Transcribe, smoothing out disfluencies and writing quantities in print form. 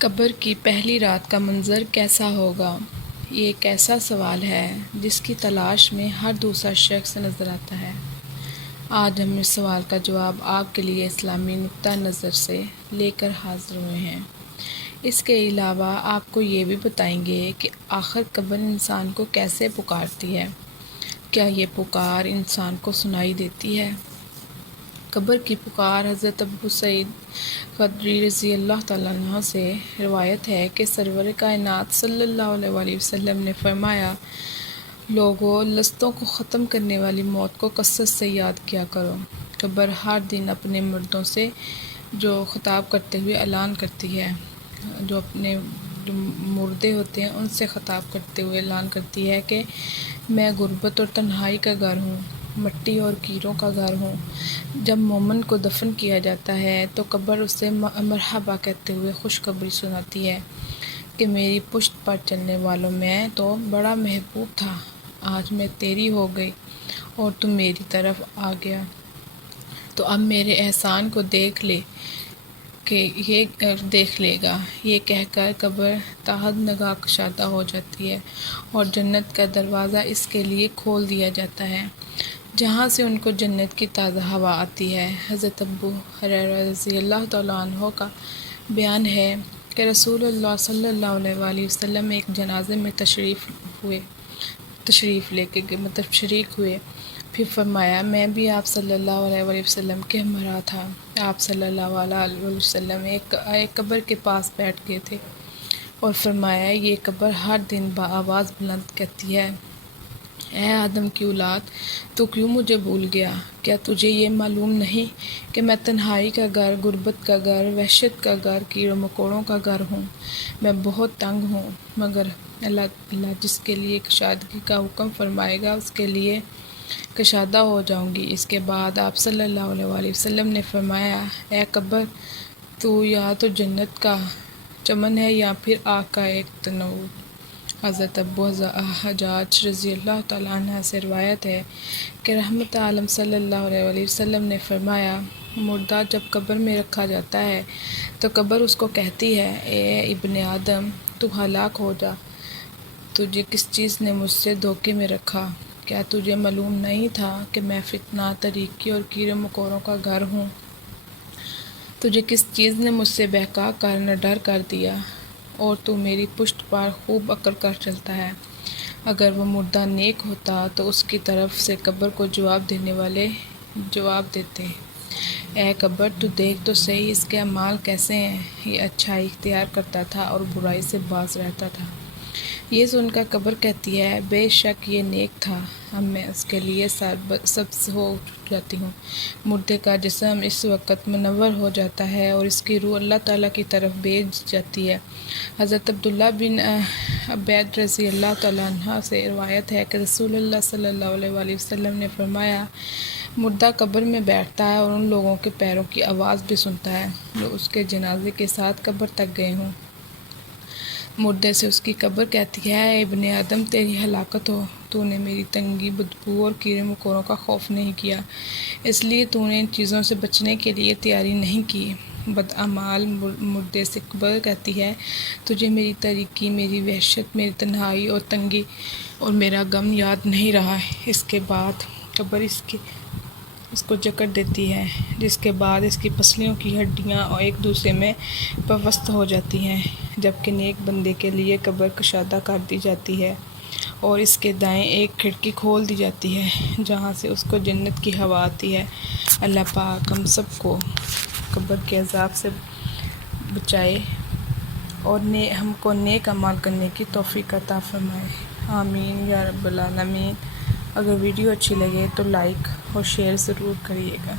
قبر کی پہلی رات کا منظر کیسا ہوگا؟ یہ ایک ایسا سوال ہے جس کی تلاش میں ہر دوسرا شخص نظر آتا ہے۔ آج ہم اس سوال کا جواب آپ کے لیے اسلامی نقطہ نظر سے لے کر حاضر ہوئے ہیں۔ اس کے علاوہ آپ کو یہ بھی بتائیں گے کہ آخر قبر انسان کو کیسے پکارتی ہے؟ کیا یہ پکار انسان کو سنائی دیتی ہے؟ قبر کی پکار حضرت ابو سعید خدری رضی اللہ تعالیٰ عنہ سے روایت ہے کہ سرور کائنات صلی اللہ علیہ وسلم نے فرمایا، لوگوں، لذتوں کو ختم کرنے والی موت کو کثرت سے یاد کیا کرو۔ قبر ہر دن اپنے مردوں سے جو خطاب کرتے ہوئے اعلان کرتی ہے، جو مردے ہوتے ہیں ان سے خطاب کرتے ہوئے اعلان کرتی ہے کہ میں غربت اور تنہائی کا گھر ہوں، مٹی اور کیڑوں کا گھر ہوں۔ جب مومن کو دفن کیا جاتا ہے تو قبر اسے مرحبا کہتے ہوئے خوشخبری سناتی ہے کہ میری پشت پر چلنے والوں میں تو بڑا محبوب تھا، آج میں تیری ہو گئی اور تو میری طرف آ گیا، تو اب میرے احسان کو دیکھ لے گا۔ یہ کہہ کر قبر تحت نگاہ کشادہ ہو جاتی ہے اور جنت کا دروازہ اس کے لیے کھول دیا جاتا ہے، جہاں سے ان کو جنت کی تازہ ہوا آتی ہے۔ حضرت ابو ہریرہ رضی اللہ تعالیٰ عنہ کا بیان ہے کہ رسول اللہ صلی اللہ علیہ وسلم ایک جنازے میں شریک ہوئے، پھر فرمایا، میں بھی آپ صلی اللہ علیہ وسلم کے ہمراہ تھا۔ آپ صلی اللہ علیہ وسلم ایک قبر کے پاس بیٹھ گئے تھے اور فرمایا، یہ قبر ہر دن بآواز بلند کہتی ہے، اے آدم کی اولاد، تو کیوں مجھے بھول گیا؟ کیا تجھے یہ معلوم نہیں کہ میں تنہائی کا گھر، غربت کا گھر، وحشت کا گھر، کیڑوں مکوڑوں کا گھر ہوں؟ میں بہت تنگ ہوں، مگر اللہ جس کے لیے کشادگی کا حکم فرمائے گا اس کے لیے کشادہ ہو جاؤں گی۔ اس کے بعد آپ صلی اللہ علیہ وسلم نے فرمایا، اے قبر، تو یا تو جنت کا چمن ہے یا پھر آگ کا ایک تنور۔ حضرت ابو حجاج رضی اللہ تعالیٰ عنہ سے روایت ہے کہ رحمت عالم صلی اللہ علیہ وسلم نے فرمایا، مردہ جب قبر میں رکھا جاتا ہے تو قبر اس کو کہتی ہے، اے ابن آدم، تو ہلاک ہو جا، تجھے کس چیز نے مجھ سے دھوکے میں رکھا؟ کیا تجھے معلوم نہیں تھا کہ میں فتنہ، تاریکی اور کیڑے مکوڑوں کا گھر ہوں؟ تجھے کس چیز نے مجھ سے بہکا کر نہ ڈر کر دیا اور تو میری پشت پر خوب اکڑ کر چلتا ہے؟ اگر وہ مردہ نیک ہوتا تو اس کی طرف سے قبر کو جواب دینے والے جواب دیتے، اے قبر، تو دیکھ تو صحیح اس کے اعمال کیسے ہیں، یہ اچھائی اختیار کرتا تھا اور برائی سے باز رہتا تھا۔ یہ سن کر قبر کہتی ہے، بے شک یہ نیک تھا، اب میں اس کے لیے سبز ہو جاتی ہوں۔ مردے کا جسم اس وقت منور ہو جاتا ہے اور اس کی روح اللہ تعالیٰ کی طرف بھیج جاتی ہے۔ حضرت عبداللہ بن عبید رضی اللہ تعالیٰ عنہ سے روایت ہے کہ رسول اللہ صلی اللہ علیہ وسلم نے فرمایا، مردہ قبر میں بیٹھتا ہے اور ان لوگوں کے پیروں کی آواز بھی سنتا ہے جو اس کے جنازے کے ساتھ قبر تک گئے ہوں۔ مردے سے اس کی قبر کہتی ہے، اے ابن آدم، تیری ہلاکت ہو، تو نے میری تنگی، بدبو اور کیڑے مکوڑوں کا خوف نہیں کیا، اس لیے تو نے ان چیزوں سے بچنے کے لیے تیاری نہیں کی۔ بدعمال مردے سے قبر کہتی ہے، تجھے میری تاریکی، میری وحشت، میری تنہائی اور تنگی اور میرا غم یاد نہیں رہا۔ اس کے بعد قبر اس کو جکڑ دیتی ہے، جس کے بعد اس کی پسلیوں کی ہڈیاں ایک دوسرے میں پیوست ہو جاتی ہیں، جبکہ نیک بندے کے لیے قبر کشادہ کر دی جاتی ہے اور اس کے دائیں ایک کھڑکی کھول دی جاتی ہے جہاں سے اس کو جنت کی ہوا آتی ہے۔ اللہ پاک ہم سب کو قبر کے عذاب سے بچائے اور ہم کو نیک اعمال کرنے کی توفیق عطا فرمائے، آمین یا رب العالمین۔ اگر ویڈیو اچھی لگے تو لائک اور شیئر ضرور کریے گا۔